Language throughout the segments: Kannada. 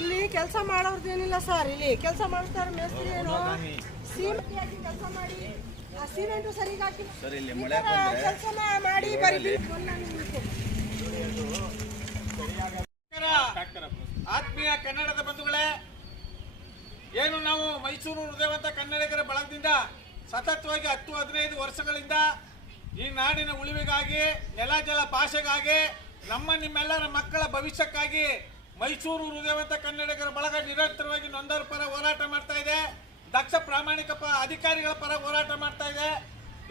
ಇಲ್ಲಿ ಕೆಲಸ ಮಾಡೋರ್ದೇನಿಲ್ಲ ಸರ್ ಇಲ್ಲಿ ಕೆಲಸ ಮಾಡಿಸ್ತಾರೆ ಮೇಸ್ತ್ರಿ ಏನು? ಸಿಮೆಂಟ್ ಹಾಕಿ ಕೆಲಸ ಮಾಡಿ. ಆ ಸಿಮೆಂಟು ಸರಿ ಹಾಕಿ. ಸರ್ ಇಲ್ಲಿ ಮಳೆ ಕೆಲಸ ಮಾಡಿ ಬರೀ ಆತ್ಮೀಯ ಕನ್ನಡದ ಬಂಧುಗಳೇ ಏನು ನಾವು ಮೈಸೂರು ಹೃದಯವಂತ ಕನ್ನಡಿಗರ ಬಳಗದಿಂದ ಸತತವಾಗಿ ಹತ್ತು ಹದಿನೈದು ವರ್ಷಗಳಿಂದ ಈ ನಾಡಿನ ಉಳಿವಿಗಾಗಿ ನೆಲ ಜಲ ಭಾಷೆಗಾಗಿ ನಮ್ಮ ನಿಮ್ಮೆಲ್ಲರ ಮಕ್ಕಳ ಭವಿಷ್ಯಕ್ಕಾಗಿ ಮೈಸೂರು ಹೃದಯವಂತ ಕನ್ನಡಿಗರ ಬಳಗ ನಿರಂತರವಾಗಿ ನೊಂದರ ಪರ ಹೋರಾಟ ಮಾಡ್ತಾ ಇದೆ. ದಕ್ಷ ಪ್ರಾಮಾಣಿಕ ಅಧಿಕಾರಿಗಳ ಪರ ಹೋರಾಟ ಮಾಡ್ತಾ ಇದೆ.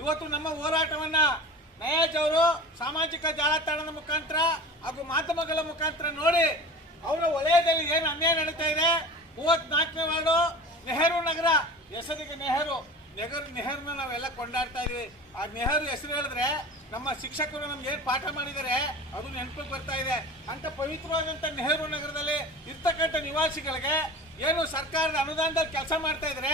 ಇವತ್ತು ನಮ್ಮ ಹೋರಾಟವನ್ನ ನಯಾಜ್ ಅವರು ಸಾಮಾಜಿಕ ಜಾಲತಾಣದ ಮುಖಾಂತರ ಹಾಗೂ ಮಾಧ್ಯಮಗಳ ಮುಖಾಂತರ ನೋಡಿ ಅವರ ವಲಯದಲ್ಲಿ ಏನು ಅನ್ಯಾಯ ನಡೀತಾ ಇದೆ. ಮೂವತ್ನಾಲ್ಕನೇ ವಾರ್ಡು ನೆಹರು ನಗರ ಹೆಸರಿಗೆ ನೆಹರು. ನೆಹರು ನೆಹರ್ನ ನಾವೆಲ್ಲ ಕೊಂಡಾಡ್ತಾ ಇದೀವಿ. ಆ ನೆಹರು ಹೆಸರು ಹೇಳಿದ್ರೆ ನಮ್ಮ ಶಿಕ್ಷಕರು ನಮ್ಗೆ ಏನು ಪಾಠ ಮಾಡಿದ್ದಾರೆ ಅದು ನೆನಪಿಗೆ ಬರ್ತಾ ಇದೆ. ಅಂತ ಪವಿತ್ರವಾದಂಥ ನೆಹರು ನಗರದಲ್ಲಿ ಇರ್ತಕ್ಕಂಥ ನಿವಾಸಿಗಳಿಗೆ ಏನು ಸರ್ಕಾರದ ಅನುದಾನದಲ್ಲಿ ಕೆಲಸ ಮಾಡ್ತಾ ಇದ್ರೆ,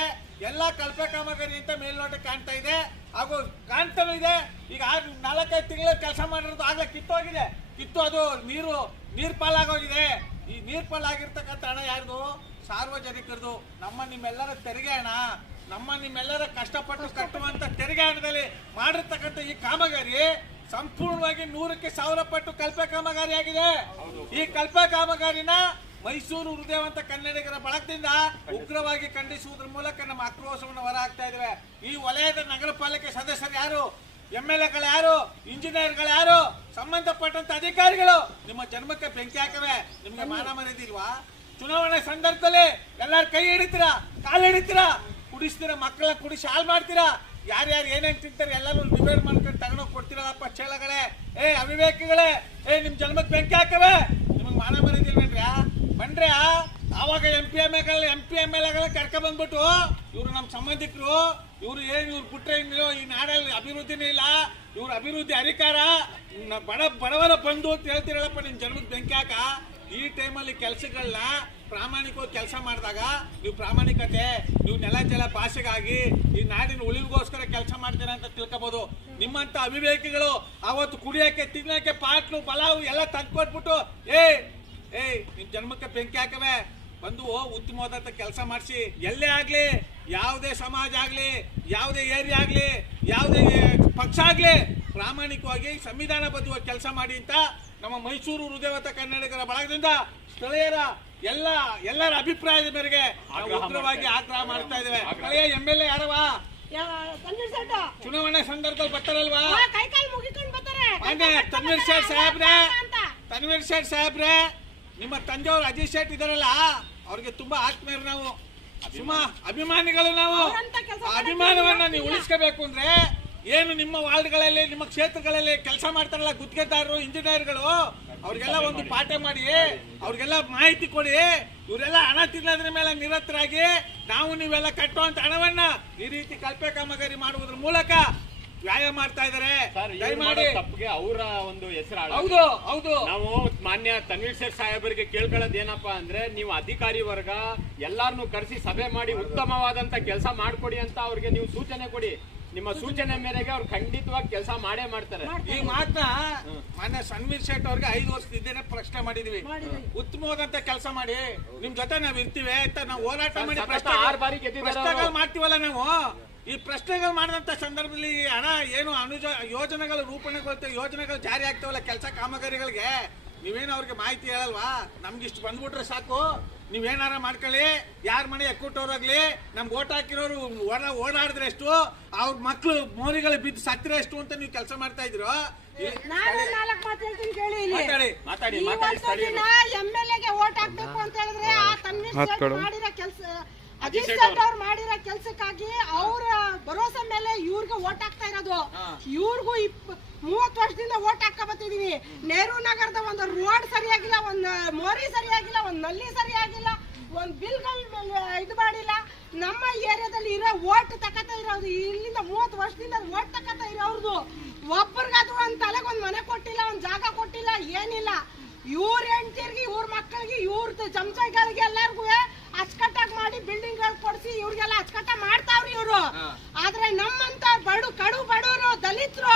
ಎಲ್ಲ ಕಳಪೆ ಕಾಮಗಾರಿ ಅಂತ ಮೇಲ್ನೋಟ ಕಾಣ್ತಾ ಇದೆ. ಹಾಗೂ ಕಾಣ್ತಾನೂ ಇದೆ, ಈಗ ಆರು ನಾಲ್ಕೈದು ತಿಂಗಳ ಕೆಲಸ ಮಾಡಿರೋದು ಆಗಲೇ ಕಿತ್ತೋಗಿದೆ. ಕಿತ್ತು ಅದು ನೀರು, ನೀರ್ ಪಾಲಾಗೋಗಿದೆ. ಈ ನೀರ್ ಪಾಲಾಗಿರ್ತಕ್ಕಂಥ ಹಣ ಯಾರ್ದು? ಸಾರ್ವಜನಿಕರದು. ನಮ್ಮ ನಿಮ್ಮೆಲ್ಲರ ತೆರಿಗೆ ಹಣ. ನಮ್ಮ ನಿಮ್ಮೆಲ್ಲರ ಕಷ್ಟಪಟ್ಟು ಕಟ್ಟುವಂತ ತೆರಿಗೆ ಹಣದಲ್ಲಿ ಮಾಡಿರ್ತಕ್ಕಂಥ ಈ ಕಾಮಗಾರಿ ಸಂಪೂರ್ಣವಾಗಿ ನೂರಕ್ಕೆ ಸಾವಿರ ಪಟ್ಟು ಕಲ್ಪೆ ಕಾಮಗಾರಿ ಆಗಿದೆ. ಈ ಕಲ್ಪೆ ಕಾಮಗಾರಿನ ಮೈಸೂರು ಹೃದಯವಂತ ಕನ್ನಡಿಗರ ಬಳಕದಿಂದ ಉಗ್ರವಾಗಿ ಖಂಡಿಸುವುದರ ಮೂಲಕ ನಮ್ಮ ಆಕ್ರೋಶವನ್ನು ಹೊರ ಹಾಕ್ತಾ ಇದ್ದೇವೆ ಈ ವಲಯದ ನಗರ ಪಾಲಿಕೆ ಸದಸ್ಯರು ಯಾರು? ಎಂ ಎಲ್ ಎಗಳು ಯಾರು? ಇಂಜಿನಿಯರ್ಗಳು ಯಾರು? ಸಂಬಂಧಪಟ್ಟಂತ ಅಧಿಕಾರಿಗಳು ನಿಮ್ಮ ಜನ್ಮಕ್ಕೆ ಬೆಂಕಿ ಹಾಕವೆ. ನಿಮ್ಗೆ ಮಾನ ಮರೆದಿಲ್ವಾ ಚುನಾವಣೆ ಸಂದರ್ಭದಲ್ಲಿ ಎಲ್ಲಾರು ಕೈ ಹಿಡಿತೀರಾ? ಕಾಲು ಹಿಡಿತೀರಾ? ಕುಡಿಸ್ತೀರಾ, ಮಕ್ಕಳನ್ನ ಕುಡಿಸಿ ಹಾಳು ಮಾಡ್ತೀರಾ? ಯಾರ್ಯಾರು ಏನೇನು ತಿಂತಾರೆ ಎಲ್ಲರೂ ಡಿವೈಡ್ ಮಾಡ್ಕೊಂಡು ತಗೊಂಡೋಗಿ ಕೊಡ್ತೀರಲ್ಲಪ್ಪ ಚೇಳಗಳೇ. ಏ, ಅವಿವೇಕಿಗಳೇ, ಏ ನಿಮ್ಮ ಜನ್ಮಕ್ಕೆ ಬೆಂಕಿ ಹಾಕವೆ. ನಿಮಗೆ ಮಾನ ನೋಡ್ರಿ ಬಂದ್ರೆ ಆವಾಗ M P M L M P M L ಎಗಳ ಕರ್ಕ ಇವರು ನಮ್ಮ ಸಂಬಂಧಿಕರು, ಇವರು ಏನು ಇವ್ರು ಬಿಟ್ರೆ ಇನ್ನೋ ಈ ನಾಡಲ್ಲಿ ಅಭಿವೃದ್ಧಿನೇ ಇಲ್ಲ, ಇವ್ರ ಅಭಿವೃದ್ಧಿ ಅಧಿಕಾರ ಬಡ ಬಡವರ ಬಂದು ಅಂತ ಹೇಳ್ತಿರಲ್ಲಪ್ಪ ನಿಮ್ಮ ಜನ್ಮಕ್ಕೆ ಬೆಂಕಿ ಹಾಕ. ಈ ಟೈಮಲ್ಲಿ ಕೆಲಸಗಳನ್ನ ಪ್ರಾಮಾಣಿಕವಾಗಿ ಕೆಲಸ ಮಾಡಿದಾಗ ನೀವು ಪ್ರಾಮಾಣಿಕತೆ, ನೀವು ನೆಲ ಜಲ ಭಾಷೆಗಾಗಿ ಈ ನಾಡಿನ ಉಳಿವಿಗೋಸ್ಕರ ಕೆಲಸ ಮಾಡ್ತೀರಾ ಅಂತ ತಿಳ್ಕೊಬೋದು. ನಿಮ್ಮಂತ ಅವಿವೇಕಿಗಳು ಅವತ್ತು ಕುಡಿಯಕ್ಕೆ, ತಿನ್ನಕ್ಕೆ ಪಾಟ್ಲು, ಪಲಾವು ಎಲ್ಲ ತಂದ್ಕೊಟ್ಬಿಟ್ಟು, ಏಯ್ ಏಯ್ ನಿಮ್ ಜನ್ಮಕ್ಕೆ ಬೆಂಕಿ ಹಾಕವೆ. ಬಂದು ಉತ್ತಮವಾದಂತ ಕೆಲಸ ಮಾಡಿಸಿ. ಎಲ್ಲೇ ಆಗ್ಲಿ, ಯಾವುದೇ ಸಮಾಜ ಆಗ್ಲಿ, ಯಾವುದೇ ಏರಿಯಾ ಆಗ್ಲಿ, ಯಾವುದೇ ಪಕ್ಷ ಆಗ್ಲಿ, ಪ್ರಾಮಾಣಿಕವಾಗಿ ಸಂವಿಧಾನಬದ್ಧವಾಗಿ ಕೆಲಸ ಮಾಡಿ ಅಂತ ನಮ್ಮ ಮೈಸೂರು ಹೃದಯವತ ಕನ್ನಡಿಗರ ಬಳಗದಿಂದ ಸ್ಥಳೀಯರ ಎಲ್ಲ ಎಲ್ಲರ ಅಭಿಪ್ರಾಯದ ಮೇರೆಗೆ ಉಗ್ರವಾಗಿ ಆಗ್ರಹ ಮಾಡ್ತಾ ಇದ್ದೇವೆ. ಸ್ಥಳೀಯ ಎಂ ಎಲ್ ಎ ಯಾರವಾ ಚುನಾವಣೆ ಸಂದರ್ಭದಲ್ಲಿ ಬರ್ತಾರಲ್ವಾ? ತನ್ವೀರ್ ಶೇಟ್ ಸಾಹೇಬ್ರೆ ತನ್ವೀರ್ ಶೇಟ್ ಸಾಹೇಬ್ರೆ ನಿಮ್ಮ ತಂದೆಯವರು ಅಜಯ್ ಶೇಟ್ ಇದಾರಲ್ಲ ಅವ್ರಿಗೆ ತುಂಬಾ ಆತ್ಮೀಯರು ನಾವು. ಅಭಿಮಾನಿಗಳು ನಾವು. ಅಭಿಮಾನವನ್ನ ನೀವು ಉಳಿಸ್ಕೋಬೇಕು ಅಂದ್ರೆ ಏನು ನಿಮ್ಮ ವಾರ್ಡ್ಗಳಲ್ಲಿ ನಿಮ್ಮ ಕ್ಷೇತ್ರಗಳಲ್ಲಿ ಕೆಲಸ ಮಾಡ್ತಾರಲ್ಲ ಗುತ್ತಿಗೆದಾರರು ಇಂಜಿನಿಯರ್ಗಳು? ಅವ್ರಿಗೆಲ್ಲ ಒಂದು ಪಾಠ ಮಾಡಿ ಅವ್ರಿಗೆಲ್ಲ ಮಾಹಿತಿ ಕೊಡಿ. ಇವರೆಲ್ಲ ಹಣ ತಿನ್ನೋದ್ರ ಮೇಲೆ ನಿರತರಾಗಿ ನಾವು ನೀವೆಲ್ಲ ಕಟ್ಟುವಂತ ಹಣವನ್ನ ಈ ರೀತಿ ಕಲ್ಪೆ ಕಾಮಗಾರಿ ಮಾಡುವುದ್ರ ಮೂಲಕ ವ್ಯಾಯಾಮ ಮಾಡ್ತಾ ಇದಾರೆ ದಯಮಾಡಿ ತಪ್ಪಿಗೆ ಅವರ ಒಂದು ಹೆಸರು. ಹೌದು ಹೌದು. ನಾವು ಮಾನ್ಯ ತನ್ವೀರ್ ಸೇಠ್ ಸಾಹೇಬರಿಗೆ ಕೇಳ್ಕೊಳ್ಳೋದು ಏನಪ್ಪಾ ಅಂದ್ರೆ ನೀವು ಅಧಿಕಾರಿ ವರ್ಗ ಎಲ್ಲಾರನ್ನು ಕರೆಸಿ ಸಭೆ ಮಾಡಿ ಉತ್ತಮವಾದಂತ ಕೆಲಸ ಮಾಡ್ಕೊಡಿ ಅಂತ ಅವ್ರಿಗೆ ನೀವು ಸೂಚನೆ ಕೊಡಿ. ನಿಮ್ಮ ಸೂಚನೆ ಮೇರೆಗೆ ಅವ್ರು ಖಂಡಿತವಾಗಿ ಕೆಲಸ ಮಾಡೇ ಮಾಡ್ತಾರೆ. ಈ ಮಾತನ್ನ ಮಾನ್ಯ ಸನ್ವೀರ್ ಶೆಟ್ ಅವ್ರಿಗೆ ಐದು ವರ್ಷದ ಇದ್ದೇನೆ ಪ್ರಶ್ನೆ ಮಾಡಿದೀವಿ. ಉತ್ತಮವಾದಂತ ಕೆಲಸ ಮಾಡಿ ನಿಮ್ ಜೊತೆ ನಾವ್ ಇರ್ತೀವಿ ಅಂತ ನಾವು ಹೋರಾಟ ಮಾಡಿ ಸತತ ಪ್ರಶ್ನೆ ಆರು ಬಾರಿ ಗೆದ್ದಿದ್ದಾರೆ ಪ್ರಶ್ನೆಗಳು ಮಾಡ್ತೀವಲ್ಲ ನಾವು? ಈ ಪ್ರಶ್ನೆಗಳು ಮಾಡಿದಂತ ಸಂದರ್ಭದಲ್ಲಿ ಹಣ ಏನು ಅನುಜ ಯೋಜನೆಗಳು ರೂಪಣೆಗೊಳ್ತೇವೆ ಯೋಜನೆಗಳು ಜಾರಿ ಆಗ್ತಾವಲ್ಲ ಕೆಲಸ ಕಾಮಗಾರಿಗಳಿಗೆ? ನೀವೇನು ಅವ್ರಿಗೆ ಮಾಹಿತಿ ಹೇಳಲ್ವಾ? ನಮ್ಗೆ ಇಷ್ಟು ಬಂದ್ಬಿಟ್ರೆ ಸಾಕು. ನೀವೇನಾರ ಮಾಡ್ಕೊಳ್ಳಿ. ಯಾರ ಮನೆ ಎಕ್ಕುಟ್ಟವ್ರಾಗ್ಲಿ ನಮ್ಗೆ ಓಟ್ ಹಾಕಿರೋರು ಓಡ ಓಡಾಡಿದ್ರೆ ಎಷ್ಟು? ಅವ್ರ ಮಕ್ಳು ಮೋರಿಗಳು ಬಿದ್ದು ಸತ್ತಿರ ಎಷ್ಟು ಅಂತ ನೀವು ಕೆಲಸ ಮಾಡ್ತಾ ಇದ್ರು ನಾನು ನಾಲ್ಕು ಮಾತು ಹೇಳ್ತೀನಿ ಕೇಳಿ ಇಲ್ಲಿ. ಮಾತಾಡಿ ಮಾತಾಡಿ ಅಜಿತ್ ಅವ್ರು ಮಾಡಿರೋ ಕೆಲ್ಸಕ್ಕಾಗಿ ಅವ್ರ ಭರೋಸೆ ಮೇಲೆ ಇವ್ರಿಗೆ ಓಟ್ ಹಾಕ್ತಾ ಇರೋದು. ಇವ್ರಿಗೂ ಮೂವತ್ತು ವರ್ಷದಿಂದ ಓಟ್ ಹಾಕ ಬತ್ತಿದೀವಿ ನೆಹರು ನಗರದ ಒಂದು ರೋಡ್ ಸರಿಯಾಗಿಲ್ಲ ಒಂದು ಮೋರಿ ಸರಿಯಾಗಿಲ್ಲ ಒಂದು ನಲ್ಲಿ ಸರಿಯಾಗಿಲ್ಲ ಒಂದು ಬಿಲ್ಗಳು ಇದು ಮಾಡಿಲ್ಲ. ನಮ್ಮ ಏರಿಯಾದಲ್ಲಿ ಇರೋ ಓಟ್ ತಕತ ಇರೋದು ಇಲ್ಲಿಂದ ಮೂವತ್ತು ವರ್ಷದಿಂದ ಓಟ್ ತಕತ ಇರೋರ್ದು ಒಬ್ಬರಿಗಾದ್ರೂ ಒಂದ್ ತಲೆಗೆ ಒಂದ್ ಮನೆ ಕೊಟ್ಟಿಲ್ಲ ಒಂದ್ ಜಾಗ ಕೊಟ್ಟಿಲ್ಲ ಏನಿಲ್ಲ. ಇವ್ರ ಹೆಂಡತಿರ್ಗೆ ಇವ್ರ ಮಕ್ಕಳಿಗೆ ಇವ್ರ ಚಮಚಗಳಿಗೆ ಎಲ್ಲಾರ್ಗು ಅಚ್ಚುಕಟ್ಟಾಗಿ ಮಾಡಿ ಬಿಲ್ಡಿಂಗ್ಗಳು ಕೊಡ್ಸಿ ಇವ್ರಿಗೆಲ್ಲ ಅಚ್ಚುಕಟ್ಟ ಮಾಡ್ತಾವ್ರಿ ಇವ್ರು ಆದ್ರೆ ನಮ್ಮಂತ ಬಡು ಕಡು ಬಡವರು ದಲಿತರು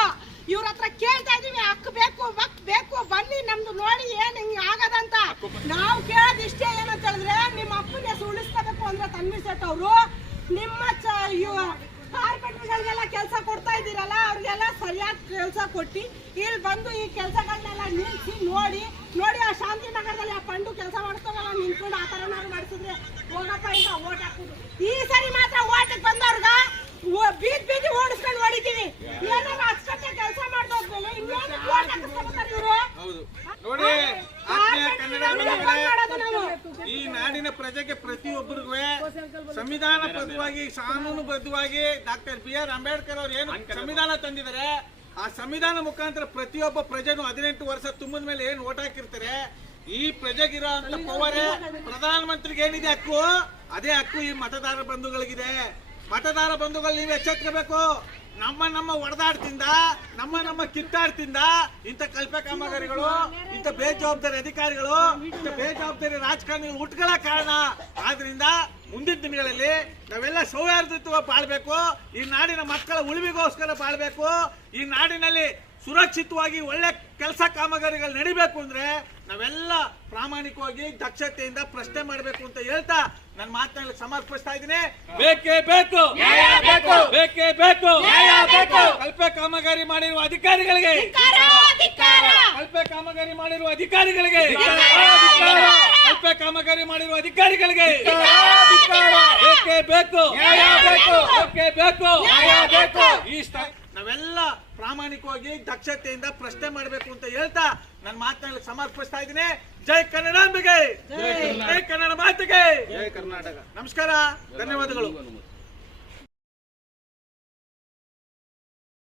ಇವ್ರ ಹತ್ರ ಕೇಳ್ತಾ ಇದೀವಿ ಹಕ್ ಬೇಕು ವಕ್ ಬೇಕು ಬನ್ನಿ ನಮ್ದು ನೋಡಿ ಏನ್ ಹಿಂಗ್ ಆಗದಂತ ನಾವು ಕೇಳೋದು ಇಷ್ಟೇ ಏನಂತ ಹೇಳಿದ್ರೆ, ನಿಮ್ಮ ಹ್ಯಾಪಿನೆಸ್ ಉಳಿಸ್ಕೋಬೇಕು ಅಂದ್ರೆ ತನ್ವೀರ್ ಸೆಟ್ ಅವರು. ನಿಮ್ಮ ಕಾರ್ಪೆಂಟರ್ಗಳಿಗೆಲ್ಲ ಕೆಲಸ ಕೊಡ್ತಾ ಇದ್ದೀರಲ್ಲ, ಅವ್ರಿಗೆಲ್ಲ ಸರಿಯಾಗಿ ಕೆಲಸ ಕೊಟ್ಟು, ಇಲ್ಲಿ ಬಂದು ಈ ಕೆಲಸಗಳನ್ನೆಲ್ಲ ನಿಲ್ಲಿಸಿ ನೋಡಿ ನೋಡಿ ಆ ಶಾಂತಿ ನಗರದಲ್ಲಿ ಆ ಪಂಡು ಕೆಲಸ ಮಾಡ್ತಾರಲ್ಲ, ನಿಂತ್ಕೊಂಡು ಆ ಥರನಾದ್ರು ಮಾಡಿಸಿದ್ರೆ ಹೋಗಪ್ಪ, ಈಗ ಓಟ್ ಹಾಕುದು ಈ ಸರಿ ಮಾತ್ರ ಓಟಿಗೆ ಬಂದವ್ರಗ ಬೀದ್ ಬೀದಿ ಓಡಿಸ್ಕೊಂಡು ಹೊಡಿತೀವಿ ಏನಾರ ಅಚ್ಚುಕಟ್ಟೆ ಕೆಲಸ ಮಾಡ್ದೋದ್ಮೇಲೆ ಇನ್ನೇನು ಓಟ್ ಹಾಕಿಸ್ಕೊಬೇಕಾರೆ ಇವರು ಹೌದು ನೋಡಿ ಆತ್ಮೀಯ ಕನ್ನಡ ಬಂಧುಗಳೇ, ಮಾಡೋದು ನಾವು ಈ ನಾಡಿನ ಪ್ರಜೆಗೆ ಪ್ರತಿಯೊಬ್ಬರಿಗೂ ಸಂವಿಧಾನ ಬದ್ಧವಾಗಿ ಕಾನೂನುಬದ್ಧವಾಗಿ ಡಾಕ್ಟರ್ ಬಿ ಆರ್ ಅಂಬೇಡ್ಕರ್ ಅವರು ಏನು ಸಂವಿಧಾನ ತಂದಿದ್ದಾರೆ ಆ ಸಂವಿಧಾನ ಮುಖಾಂತರ ಪ್ರತಿಯೊಬ್ಬ ಪ್ರಜೆನು ಹದಿನೆಂಟು ವರ್ಷ ತುಂಬಿದ ಮೇಲೆ ಏನು ಓಟ್ ಹಾಕಿರ್ತಾರೆ? ಈ ಪ್ರಜೆಗಿರೋ ಅಂತ ಪವರ್ ಪ್ರಧಾನ ಮಂತ್ರಿಗೆ ಏನಿದೆ ಹಕ್ಕು? ಅದೇ ಹಕ್ಕು ಈ ಮತದಾರ ಬಂಧುಗಳಿಗಿದೆ. ಮತದಾರ ಬಂಧುಗಳು ನೀವು ಎಚ್ಚೆತ್ಕೋಬೇಕು. ನಮ್ಮ ನಮ್ಮ ಒಡೆದಾಡ್ತಿಂದ ನಮ್ಮ ನಮ್ಮ ಕಿತ್ತಾಡ್ತಿಂದ ಇಂಥ ಕಲ್ಪೆ ಕಾಮಗಾರಿಗಳು ಇಂಥ ಬೇಜವಾಬ್ದಾರಿ ಅಧಿಕಾರಿಗಳು ಇಂಥ ಬೇಜವಾಬ್ದಾರಿ ರಾಜಕಾರಣಿಗಳು ಹುಟ್ಕೊಳ್ಳೋ ಕಾರಣ. ಆದ್ರಿಂದ ಮುಂದಿನ ದಿನಗಳಲ್ಲಿ ನಾವೆಲ್ಲ ಸೌಹಾರ್ದತ್ವ ಬಾಳ್ಬೇಕು. ಈ ನಾಡಿನ ಮಕ್ಕಳ ಉಳಿವಿಗೋಸ್ಕರ ಬಾಳ್ಬೇಕು. ಈ ನಾಡಿನಲ್ಲಿ ಸುರಕ್ಷಿತವಾಗಿ ಒಳ್ಳೆ ಕೆಲಸ ಕಾಮಗಾರಿಗಳು ನಡಿಬೇಕು ಅಂದ್ರೆ ನಾವೆಲ್ಲ ಪ್ರಾಮಾಣಿಕವಾಗಿ ದಕ್ಷತೆಯಿಂದ ಪ್ರಶ್ನೆ ಮಾಡಬೇಕು ಅಂತ ಹೇಳ್ತಾ ನನ್ನ ಮಾತನಾಡಲು ಸಮರ್ಪಿಸ್ತಾ ಇದ್ದೀನಿ. ಬೇಕೇ ಬೇಕು. ಬೇಕೇ. ಬೇಕು ಕಲ್ಪೆ ಕಾಮಗಾರಿ ಮಾಡಿರುವ ಅಧಿಕಾರಿಗಳಿಗೆ. ಕಲ್ಪೆ ಕಾಮಗಾರಿ ಮಾಡಿರುವ ಅಧಿಕಾರಿಗಳಿಗೆ. ಕಲ್ಪೆ ಕಾಮಗಾರಿ ಮಾಡಿರುವ ಅಧಿಕಾರಿಗಳಿಗೆ ಬೇಕೇ? ಬೇಕು. ಬೇಕೇ? ಬೇಕು. ಈ ಸ್ಥ- ನಾವೆಲ್ಲ ಪ್ರಾಮಾಣಿಕವಾಗಿ ದಕ್ಷತೆಯಿಂದ ಪ್ರಶ್ನೆ ಮಾಡಬೇಕು ಅಂತ ಹೇಳ್ತಾ ನನ್ನ ಮಾತನ್ನ ಸಮರ್ಪಿಸ್ತಾ ಇದ್ದೀನಿ. ಜೈ ಕನ್ನಡಾಂಬಿಗೆ. ಜೈ ಕನ್ನಡ ಮಾತಿಗೆ. ಜೈ ಕರ್ನಾಟಕ. ನಮಸ್ಕಾರ. ಧನ್ಯವಾದಗಳು.